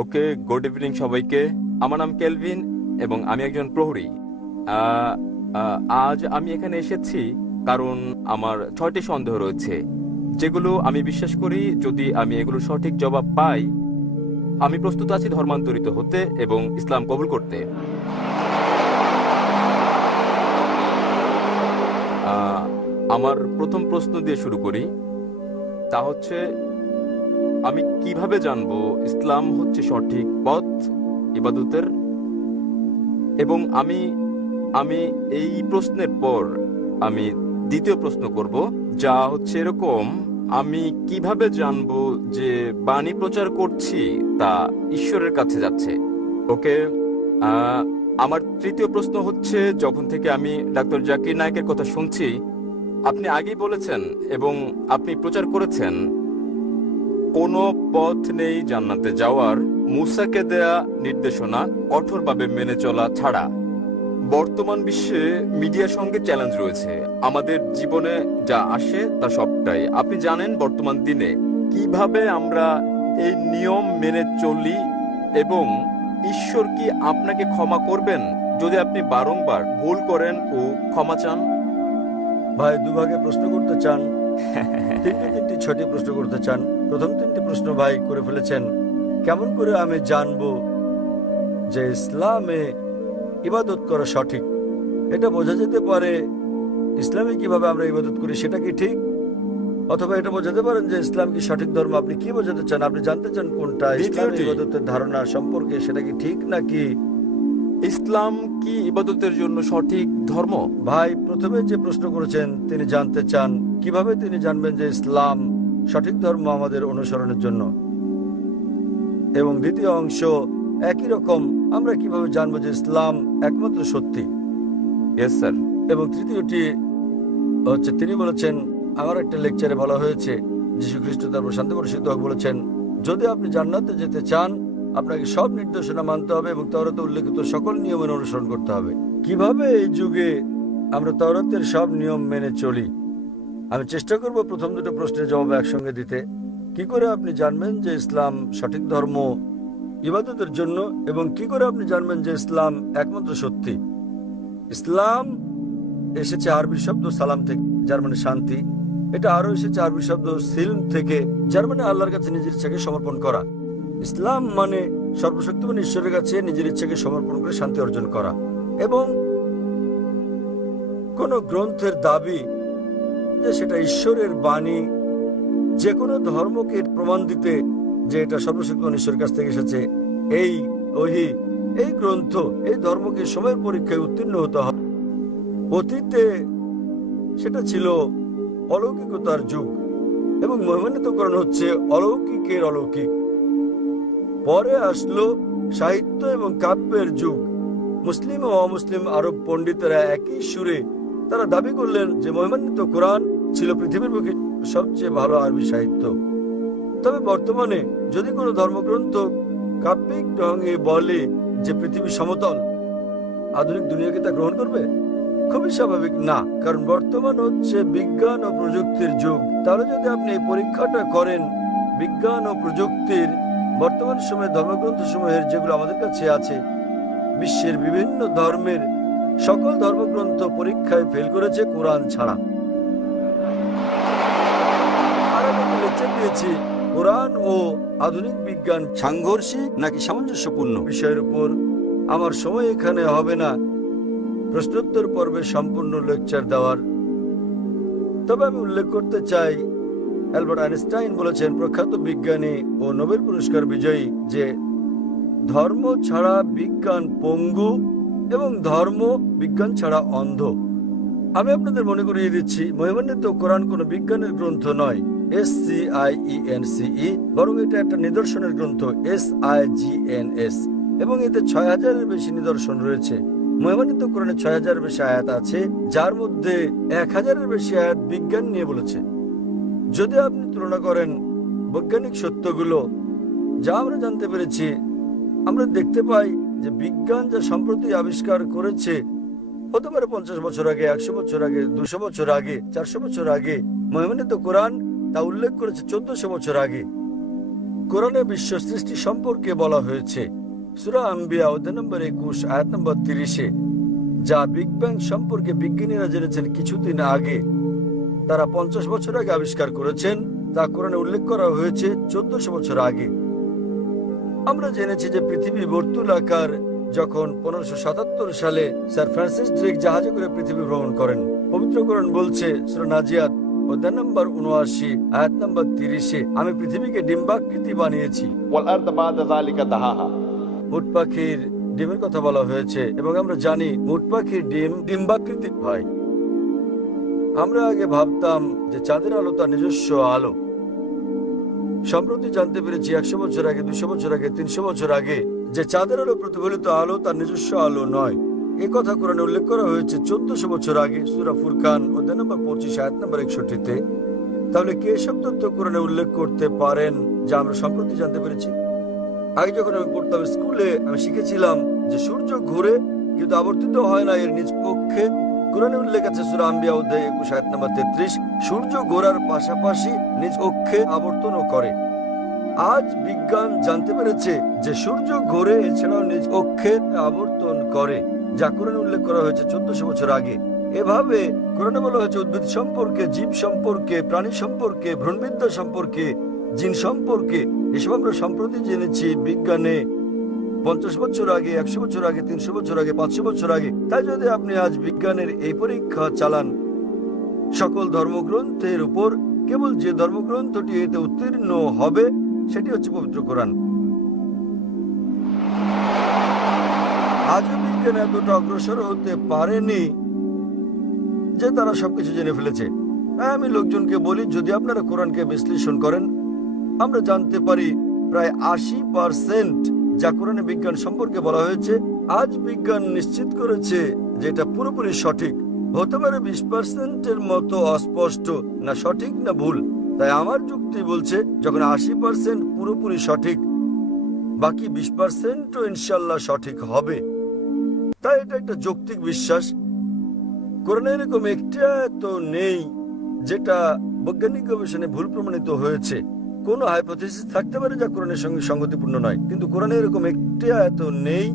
ওকে, good evening সবাইকে। আমার নাম কেলভিন এবং আমি একজন প্রহরী। আহ, আজ আমি এখানে এসেছি কারণ আমার 6টি সন্দেহ রয়েছে, যেগুলো আমি বিশ্বাস করি যদি আমি এগুলো সঠিক জবাব পাই, আমি প্রস্তুত আছি ধর্মান্তরিত হতে এবং ইসলাম কবুল করতে। আহ, আমার প্রথম প্রশ্ন দিয়ে শুরু করি। তা হচ্ছে, আমি কিভাবে জানবো ইসলাম হচ্ছে সঠিক পথ ইবাদতের? এবং আমি আমি এই প্রশ্নের পর আমি দ্বিতীয় প্রশ্ন করব, যা হচ্ছে এরকম: আমি কিভাবে জানবো যে বাণী প্রচার করছি তা ঈশ্বরের কাছে যাচ্ছে? ওকে। আহ, আমার তৃতীয় প্রশ্ন হচ্ছে, যখন থেকে আমি ডাক্তার জাকির নায়েকের কথা শুনছি, আপনি আগেই বলেছেন এবং আপনি প্রচার করেছেন কোনো পথ নেই জান্নাতে যাওয়ার মুসাকে দেয়া নির্দেশনা কঠোরভাবে মেনে চলা ছাড়া। বর্তমান বিশ্বে মিডিয়ার সঙ্গে চ্যালেঞ্জ রয়েছে। আমাদের জীবনে যা আসে তা সবটাই আপনি জানেন। বর্তমান দিনে কিভাবে আমরা এই নিয়ম মেনে চলি এবং ঈশ্বর কি আপনাকে ক্ষমা করবেন যদি আপনি বারংবার ভুল করেন ও ক্ষমা চান? ভাই দুভাগে প্রশ্ন করতে চান? তিনটি ছয়টি প্রশ্ন করতে চান? প্রথম তিনটি প্রশ্ন ভাই করে ফেলেছেন। কেমন করে আমি জানবো যে ইসলামে ইবাদত করা সঠিক? এটা বোঝা যেতে পারে ইসলামে কিভাবে আমরা ইবাদত করি সেটা কি ঠিক, অথবা এটা বোঝাতে পারেন যে ইসলাম কি সঠিক ধর্ম। আপনি কি বোঝাতে চান? আপনি জানতে চান কোনটা ইসলাম ইবাদতের ধারণা সম্পর্কে, সেটা কি ঠিক নাকি? ইসলাম কি ইবাদতের জন্য সঠিক ধর্ম? ভাই প্রথমে যে প্রশ্ন করেছেন তিনি জানতে চান কিভাবে তিনি জানবেন যে ইসলাম সঠিক ধর্ম আমাদের অনুসরণের জন্য, এবং দ্বিতীয় অংশ একই রকম, আমরা কিভাবে জানবো যে ইসলাম একমাত্র সত্যি। Yes sir. এবং তৃতীয়টি হচ্ছে, তিনি বলেছেন, আমার একটা লেকচারে বলা হয়েছে, যীশু খ্রিস্ট তারপর শান্তি বর্ষিত হোক বলেছেন, যদি আপনি জান্নাতে যেতে চান আপনাকে সব নির্দেশনা মানতে হবে এবং তাওরাতে উল্লেখিত সকল নিয়মের অনুসরণ করতে হবে। কিভাবে এই যুগে আমরা তাওরাতের সব নিয়ম মেনে চলি? আমি চেষ্টা করব প্রথম দুটো প্রশ্নের জবাব একসঙ্গে দিতে। কি করে আপনি জানবেন যে ইসলাম সঠিক ধর্ম ইবাদতের জন্য, এবং কি করে আপনি জানবেন যে ইসলাম একমাত্র সত্যি? ইসলাম এসেছে আরবি শব্দ সালাম থেকে, যার মানে শান্তি। এটা আরো এসেছে আরবি শব্দ সিলম থেকে, যার মানে আল্লাহর কাছে নিজের ইচ্ছাকে সমর্পণ করা। ইসলাম মানে সর্বশক্তিমান ঈশ্বরের কাছে নিজের ইচ্ছাকে সমর্পণ করে শান্তি অর্জন করা। এবং কোন গ্রন্থের দাবি যে সেটা ঈশ্বরের বাণী, যে কোনো ধর্মকে প্রমাণ দিতে যে এটা সর্বশক্তিমান ঈশ্বরের কাছ থেকে এসেছে, এই ওহী, এই গ্রন্থ, এই ধর্মকে সময়ের পরীক্ষায় উত্তীর্ণ হতে হবে। অতীতে সেটা ছিল অলৌকিকতার যুগ এবং মহিমান্বিতকরণ হচ্ছে অলৌকিকের অলৌকিক। পরে আসলো সাহিত্য এবং কাব্যের যুগ। মুসলিম ও অমুসলিম আরব পণ্ডিতেরা একই সুরে তারা দাবি করলেন যে মহিমান্বিত কোরআন ছিল পৃথিবীর বুকে সবচেয়ে ভালো আরবি সাহিত্য। তবে বর্তমানে যদি কোনো ধর্মগ্রন্থ কাব্যিক ঢঙে বলে যে পৃথিবী সমতল, আধুনিক দুনিয়াকে তা গ্রহণ করবে? খুবই স্বাভাবিক না, কারণ বর্তমান হচ্ছে বিজ্ঞান ও প্রযুক্তির যুগ। তাহলে যদি আপনি এই পরীক্ষাটা করেন বিজ্ঞান ও প্রযুক্তির, বর্তমান সময়ে ধর্মগ্রন্থ সমূহের যেগুলো আমাদের কাছে আছে, বিশ্বের বিভিন্ন ধর্মের সকল ধর্মগ্রন্থ পরীক্ষায় ফেল করেছে কোরআন ছাড়া। আর আমি লেকচার দিয়েছি কোরআন ও আধুনিক বিজ্ঞান সাংঘর্ষিক নাকি সামঞ্জস্যপূর্ণ বিষয়ের উপর। আমার সময় এখানে হবে না প্রশ্নোত্তর পর্বে সম্পূর্ণ লেকচার দেওয়ার। তবে আমি উল্লেখ করতে চাই, অ্যালবার্ট আইনস্টাইন বলেছেন, প্রখ্যাত বিজ্ঞানী ও নোবেল পুরস্কার বিজয়ী, যে ধর্ম ছাড়া বিজ্ঞান পঙ্গু এবং ধর্ম বিজ্ঞান ছাড়া অন্ধ। আমি আপনাদের মনে করিয়ে দিচ্ছি, মহিমান্বিত কোরআন কোনো বিজ্ঞানের গ্রন্থ নয়, SCIENCE, বরং এটা একটা নিদর্শনের গ্রন্থ, SIGNS, এবং এতে 6000-এর বেশি নিদর্শন রয়েছে। মহিমান্বিত কোরআনে 6000-এর বেশি আয়াত আছে, যার মধ্যে 1000-এর বেশি আয়াত বিজ্ঞান নিয়ে বলেছে। যদি আপনি তুলনা করেন বৈজ্ঞানিক সত্যগুলো যা আমরা জানতে পেরেছি, আমরা দেখতে পাই যে বিজ্ঞান যা সম্প্রতি আবিষ্কার করেছে, হতে পারে 50 বছর আগে, 100 বছর আগে, 200 বছর আগে, 400 বছর আগে, মহিমান্বিত কোরআন তা উল্লেখ করেছে 1400 বছর আগে। কোরআনে বিশ্ব সৃষ্টি সম্পর্কে বলা হয়েছে সূরা আম্বিয়া অধ্যায় নম্বর 21 আয়াত নম্বর 30-এ, যা বিগ ব্যাং সম্পর্কে বিজ্ঞানীরা জেনেছেন কিছুদিন আগে, তারা 50 বছর আগে আবিষ্কার করেছেন, তা কোরআনে উল্লেখ করা হয়েছে 1400 বছর আগে। আমরা জেনেছি যে পৃথিবী বর্তুলাকার যখন 1577 সালে স্যার ফ্রান্সিস ড্রেক জাহাজে করে পৃথিবী ভ্রমণ করেন। পবিত্র কোরআন বলছে সূরা নাজিয়াত অধ্যায় নম্বর 79 আয়াত নম্বর 30-এ, আমি পৃথিবীকে ডিম্বাকৃতি বানিয়েছি। উট পাখির ডিমের কথা বলা হয়েছে এবং আমরা জানি উট পাখির ডিম ডিম্বাকৃতি হয়। আমরা আগে ভাবতাম যে চাঁদের আলো তার নিজস্ব আলো। সম্প্রতি জানতে পেরেছি 100 বছর আগে, 200 বছর আগে, 300 বছর আগে যে চাঁদের আলো প্রতিফলিত আলো তার নিজস্ব আলো নয়। এ কথা কোরআনে উল্লেখ করা হয়েছে 1400 বছর আগে সূরা ফুরকান অধ্যায় নম্বর 25 আয়াত নম্বর 61-তে। তাহলে কে সব তথ্য কোরআনে উল্লেখ করতে পারেন যা আমরা সম্প্রতি জানতে পেরেছি? আগে যখন আমি পড়তাম স্কুলে, আমি শিখেছিলাম যে সূর্য ঘুরে কিন্তু আবর্তিত হয় না এর নিজ কক্ষে। কোরআনে উল্লেখ আছে সূরা আম্বিয়া অধ্যায় 21 আয়াত নম্বর 33, সূর্য ঘোরার পাশাপাশি নিজ কক্ষে আবর্তনও করে। আজ বিজ্ঞান জানতে পেরেছে যে সূর্য ঘোরে, এছাড়াও নিজ কক্ষে আবর্তন করে, যা কোরআনে উল্লেখ করা হয়েছে 1400 বছর আগে। এভাবে কোরআনে বলা হয়েছে উদ্ভিদ সম্পর্কে, জীব সম্পর্কে, প্রাণী সম্পর্কে, ভ্রূণবিদ্যা সম্পর্কে, জিন সম্পর্কে। এসব আমরা সম্প্রতি জেনেছি বিজ্ঞানে 50 বছর আগে, 100 বছর আগে, 300 বছর আগে, 500 বছর আগে। তাই যদি আপনি আজ বিজ্ঞানের এই পরীক্ষা চালান সকল ধর্মগ্রন্থের উপর, কেবল যে ধর্মগ্রন্থটি এতে উত্তীর্ণ হবে সেটি হচ্ছে পবিত্র কোরআন। আজও বিজ্ঞান এতটা অগ্রসর হতে পারেনি যে তারা সবকিছু জেনে ফেলেছে। তাই আমি লোকজনকে বলি, যদি আপনারা কোরআনকে বিশ্লেষণ করেন, আমরা জানতে পারি প্রায় 80% যা কোরআনে বিজ্ঞান সম্পর্কে বলা হয়েছে, আজ বিজ্ঞান নিশ্চিত করেছে যে এটা পুরোপুরি সঠিক। হতে পারে 20%-এর মতো অস্পষ্ট, না সঠিক না ভুল। তাই আমার যুক্তি বলছে যখন 80% পুরোপুরি সঠিক, বাকি 20%ও ইনশাল্লাহ সঠিক হবে। তাই এটা একটা যৌক্তিক বিশ্বাস। কোরআনে এরকম একটি আয়াত নেই যেটা বৈজ্ঞানিক গবেষণায় ভুল প্রমাণিত হয়েছে। কোন হাইপোথিসিস থাকতে পারে যা কোরআনের সঙ্গে সঙ্গতিপূর্ণ নয়, কিন্তু কোরআনে এরকম একটি আয়াত নেই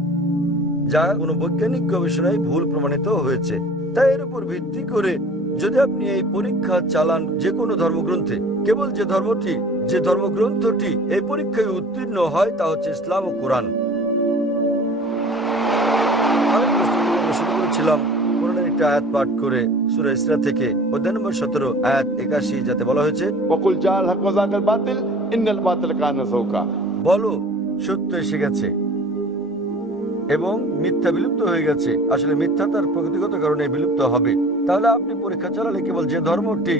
যা কোনো বৈজ্ঞানিক গবেষণায় ভুল প্রমাণিত হয়েছে। তাই এর উপর ভিত্তি করে যদি আপনি এই পরীক্ষা চালান যে কোনো ধর্মগ্রন্থে, কেবল যে ধর্মগ্রন্থটি এই পরীক্ষায় উত্তীর্ণ হয় তা হচ্ছে ইসলাম ও কোরআন। আমি প্রস্তুতি শুরু করেছিলাম কোরআনের একটা আয়াত পাঠ করে সূরা ইসরা থেকে অধ্যায় নম্বর 17 আয়াত 81, যাতে বলা হয়েছে, বলো সত্য এসে গেছে এবং মিথ্যা বিলুপ্ত হয়ে গেছে। আসলে মিথ্যা তার প্রকৃতিগত কারণে বিলুপ্ত হবে। তাহলে আপনি পরীক্ষা চালালে কেবল যে ধর্মটি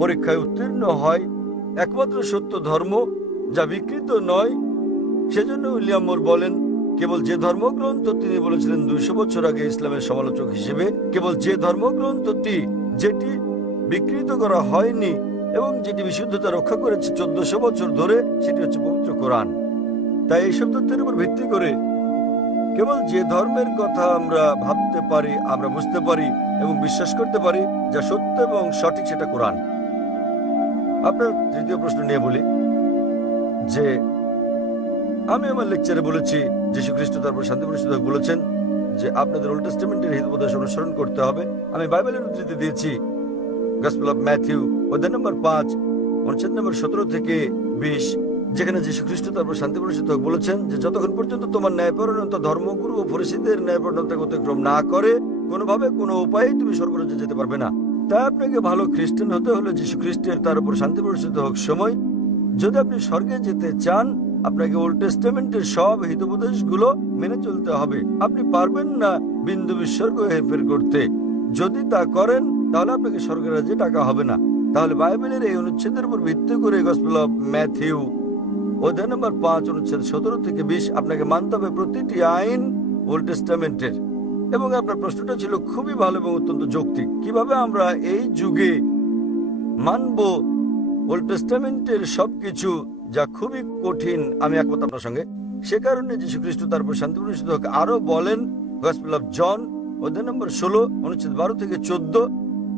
পরীক্ষায় উত্তীর্ণ হয়, একমাত্র সত্য ধর্ম যা বিকৃত নয়। সেজন্য উইলিয়াম মোর বলেন, কেবল যে ধর্মগ্রন্থ তিনি বলেছিলেন 200 বছর আগে ইসলামের সমালোচক হিসেবে, কেবল যে ধর্মগ্রন্থটি যেটি বিকৃত করা হয়নি এবং যেটি বিশুদ্ধতা রক্ষা করেছে 1400 বছর ধরে, সেটি হচ্ছে পবিত্র কোরআন। তাই এইসব তথ্যের উপর ভিত্তি করে কেবল যে ধর্মের কথা আমরা ভাবতে পারি, আমরা বুঝতে পারি এবং বিশ্বাস করতে পারি যা সত্য এবং সঠিক, সেটা কোরআন। আপনার তৃতীয় প্রশ্ন নিয়ে বলি যে আমি আমার লেকচারে বলেছি যীশু খ্রিস্ট তারপর শান্তি প্রতিষ্ঠিত বলেছেন যে আপনাদের ওল্ড টেস্টামেন্টের হিতোপদেশ অনুসরণ করতে হবে। আমি বাইবেলের উদ্ধৃতি দিয়েছি গসপেল অফ ম্যাথিউ অধ্যায় নম্বর 5 অনুচ্ছেদ নম্বর 17 থেকে 20, যেখানে যীশু খ্রিস্ট তারপর শান্তি প্রতিষ্ঠিত বলেছেন যে যতক্ষণ পর্যন্ত তোমার ন্যায়পরায়ণতা ধর্মগুরু ও ফরিসীদের ন্যায়পরায়ণতাকে অতিক্রম না করে, কোনোভাবে কোনো উপায়েই তুমি স্বর্গরাজ্যে যেতে পারবে না। তাই আপনাকে ভালো খ্রিস্টান হতে হলে যীশু খ্রিস্টের তার উপর শান্তি প্রতিষ্ঠিত হোক সময়, যদি আপনি স্বর্গে যেতে চান, আপনাকে ওল্ড টেস্টামেন্টের সব হিতোপদেশগুলো মেনে চলতে হবে। আপনি পারবেন না বিন্দু বিসর্গ হেরফের করতে। যদি তা করেন তাহলে আপনাকে স্বর্গের রাজ্যে টাকা হবে না। তাহলে বাইবেলের এই অনুচ্ছেদের উপর ভিত্তি করে গসপেল অফ ম্যাথিউ অধ্যায় নম্বর 5 অনুচ্ছেদ 17 থেকে 20 আপনাকে মানতে হবে প্রতিটি আইন ওল্ড টেস্টামেন্টের। এবং আপনার প্রশ্নটা ছিল খুবই ভালো এবং অত্যন্ত যৌক্তিক। কিভাবে আমরা এই যুগে মানব ওল্ড টেস্টামেন্টের সবকিছু, যা খুবই কঠিন। আমি একমত আপনার সঙ্গে। সে কারণে যীশু খ্রিস্ট তারপর শান্তি প্রতিষ্ঠিত হোক আরো বলেন গসপেল অফ জন অধ্যায় নম্বর 16 অনুচ্ছেদ 12 থেকে 14,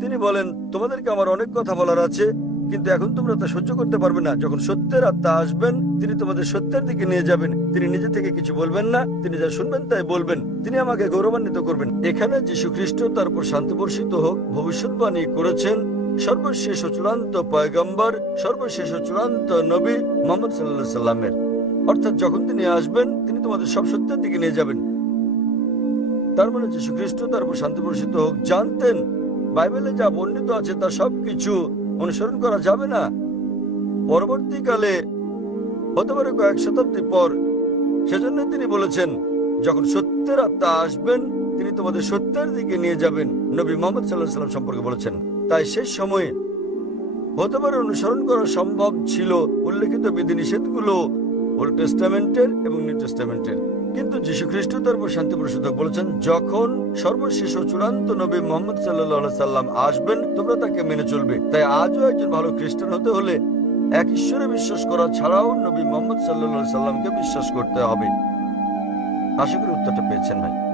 তিনি বলেন, তোমাদেরকে আমার অনেক কথা বলার আছে, কিন্তু এখন তোমরা তা সহ্য করতে পারবে না। যখন সত্যের আত্মা আসবেন, তিনি তোমাদের সত্যের দিকে নিয়ে যাবেন। তিনি নিজে থেকে কিছু বলবেন না, তিনি যা শুনবেন তাই বলবেন। তিনি আমাকে গৌরবান্বিত করবেন। এখানে যীশু খ্রিস্ট, তার উপর শান্তি বর্ষিত হোক, ভবিষ্যৎবাণী করেছেন সর্বশেষ ও চূড়ান্ত পয়গম্বর, সর্বশেষ ও চূড়ান্ত নবী মুহাম্মদ সাল্লাল্লাহু আলাইহি সাল্লামের। অর্থাৎ যখন তিনি আসবেন, তিনি তোমাদের সব সত্যের দিকে নিয়ে যাবেন। তার মানে যীশু খ্রিস্ট, তার উপর শান্তি বর্ষিত হোক, জানতেন বাইবেলে যা বর্ণিত আছে তা সবকিছু অনুসরণ করা যাবে না। পরবর্তীকালে হতে পারে কয়েক শতাব্দী পর, সেজন্য তিনি বলেছেন যখন সত্যের আত্মা আসবেন, তিনি তোমাদের সত্যের দিকে নিয়ে যাবেন। নবী মুহাম্মদ সাল্লাল্লাহু আলাইহি সাল্লাম সম্পর্কে বলেছেন। তাই শেষ সময়ে হতে পারে অনুসরণ করা সম্ভব ছিল উল্লেখিত বিধিনিষেধগুলো ওল্ড টেস্টামেন্টের এবং নিউ টেস্টামেন্টের। কিন্তু যীশু খ্রিস্ট, তার উপর শান্তি বর্ষিত হোক, বলেছেন যখন সর্বশেষ ও চূড়ান্ত নবী মুহাম্মদ সাল্লাল্লাহু আলাইহি সাল্লাম আসবেন, তোমরা তাকে মেনে চলবে। তাই আজও একজন ভালো খ্রিস্টান হতে হলে এক ঈশ্বরে বিশ্বাস করা ছাড়াও নবী মুহাম্মদ সাল্লাল্লাহু আলাইহি সাল্লামকে বিশ্বাস করতে হবে। আশা করি উত্তরটা পেয়েছেন ভাই।